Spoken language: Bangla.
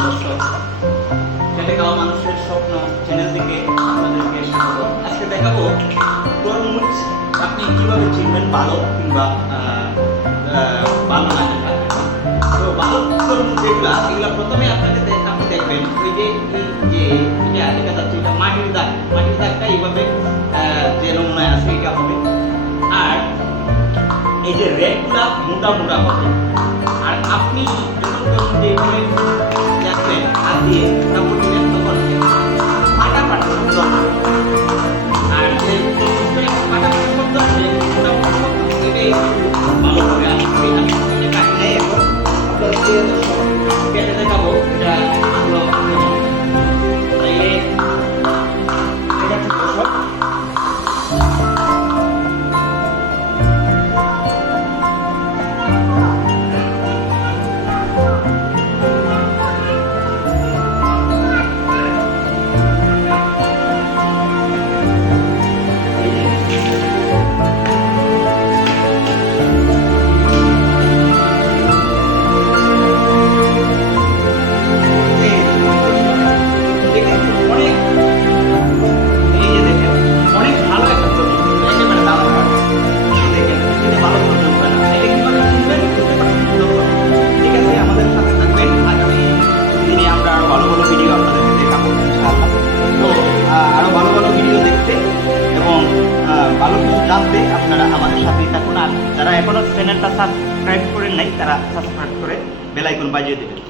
দর্শক, খেটে খাওয়া মানুষের স্বপ্ন চ্যানেল থেকে আপনাদেরকে স্বাগত। আজকে দেখাবো তরমুজ আপনি কিভাবে চিনবেন ভালো কিংবা ভালো না। তো ভালো তরমুজ এগুলা প্রথমে আপনি দেখবেন ওই যে এটা দেখা যাচ্ছে এটা মাটির দাগটা এইভাবে যে নমুনায় আছে এটা হবে। আর এই যে রেডগুলা মোটা মোটা হবে। আর আপনি যখন তরমুজ এইভাবে দেখবেন হাত দিয়ে তারপর দিলেন তখন ফাটা শব্দ হবে। আর যে তরমুজটা ফাটা শব্দ আছে এটাই ভালো হবে। আমি কাটি নাই এখন আপনার কেটে দেখাবো এটা ভালো ভালো কিছু জানতে আপনারা আমাদের সাথেই থাকুন। আর যারা এখনো চ্যানেলটা সাবস্ক্রাইব করেন নাই তারা সাবস্ক্রাইব করে বেল আইকন বাজিয়ে দেবেন।